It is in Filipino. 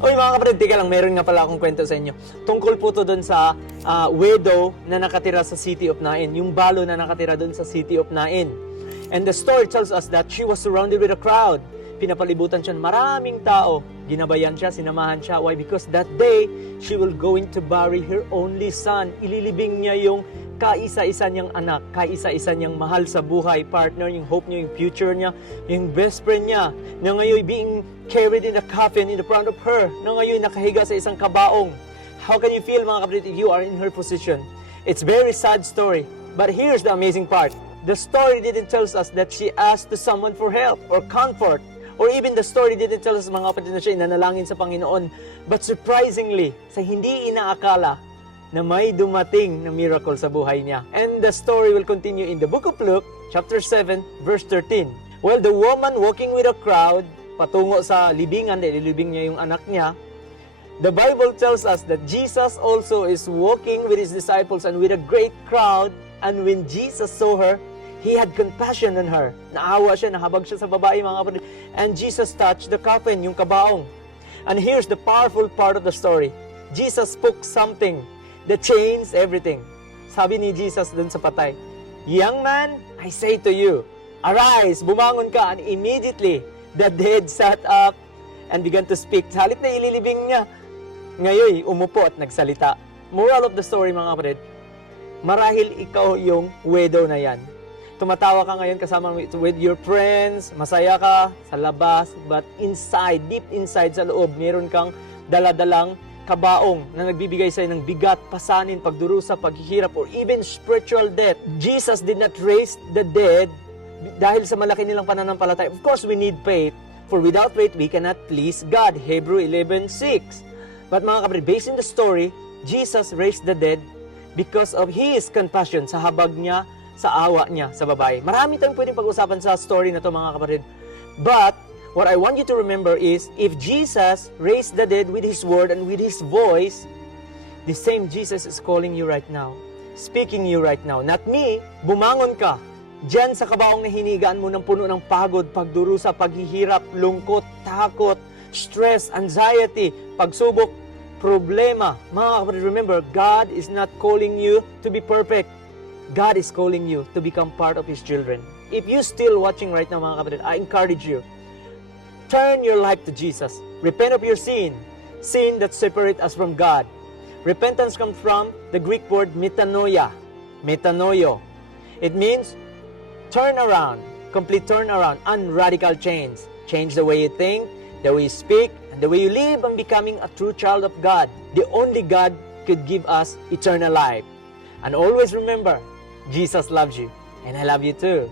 Oy mga kapatid, tika lang, meron nga pala akong kwento sa inyo. Tungkol po to doon sa widow na nakatira sa City of Nain. Yung balo na nakatira doon sa City of Nain. And the story tells us that she was surrounded with a crowd. Pinapalibutan siya ng maraming tao. Ginabayan siya, sinamahan siya. Why? Because that day, she will going to bury her only son. Ililibing niya yung kaisa-isa niyang anak, kaisa-isa niyang mahal sa buhay, partner, yung hope niya, yung future niya, yung best friend niya, na ngayon being carried in a coffin in the front of her, na ngayon nakahiga sa isang kabaong. How can you feel, mga kapatid, if you are in her position? It's very sad story. But here's the amazing part. The story didn't tell us that she asked to someone for help or comfort. Or even the story didn't tell us, mga kapatid, na siya inanalangin sa Panginoon. But surprisingly, sa hindi inaakala, na may dumating na miracle sa buhay niya. And the story will continue in the book of Luke, chapter 7, verse 13. Well, the woman walking with a crowd, patungo sa libingan, nililibing niya yung anak niya, the Bible tells us that Jesus also is walking with His disciples and with a great crowd, and when Jesus saw her, He had compassion on her. Naawa siya, nahabag siya sa babae, mga kapatid. And Jesus touched the coffin, yung kabaong. And here's the powerful part of the story. Jesus spoke something that changed everything. Sabi ni Jesus dun sa patay, "Young man, I say to you, arise, bumangon ka." And immediately, the dead sat up and began to speak. Sa halip na ililibing niya, ngayon umupo at nagsalita. Moral of the story, mga kapatid, marahil ikaw yung widow na yan. Tumatawa ka ngayon kasama with your friends, masaya ka sa labas, but inside, deep inside sa loob, meron kang daladalang kabaong na nagbibigay sa'yo ng bigat, pasanin, pagdurusa, paghihirap, or even spiritual death. Jesus did not raise the dead dahil sa malaki nilang pananampalataya. Of course, we need faith, for without faith, we cannot please God. Hebrew 11:6. But mga kapatid, based in the story, Jesus raised the dead because of His compassion, sa habag niya, sa awa niya sa babae. Marami tayong pwedeng pag-usapan sa story na to, mga kapatid. But what I want you to remember is, if Jesus raised the dead with His word and with His voice, the same Jesus is calling you right now, speaking you right now. Not me, bumangon ka. Diyan sa kabaong na hinigaan mo ng puno ng pagod, pagdurusa, paghihirap, lungkot, takot, stress, anxiety, pagsubok, problema. Mga kapatid, remember, God is not calling you to be perfect. God is calling you to become part of His children. If you're still watching right now, mga kapatid, I encourage you, turn your life to Jesus. Repent of your sin that separates us from God. Repentance comes from the Greek word metanoia, metanoio. It means turn around, complete turn around, and radical change. Change the way you think, the way you speak, and the way you live, and becoming a true child of God. The only God could give us eternal life. And always remember, Jesus loves you, and I love you too.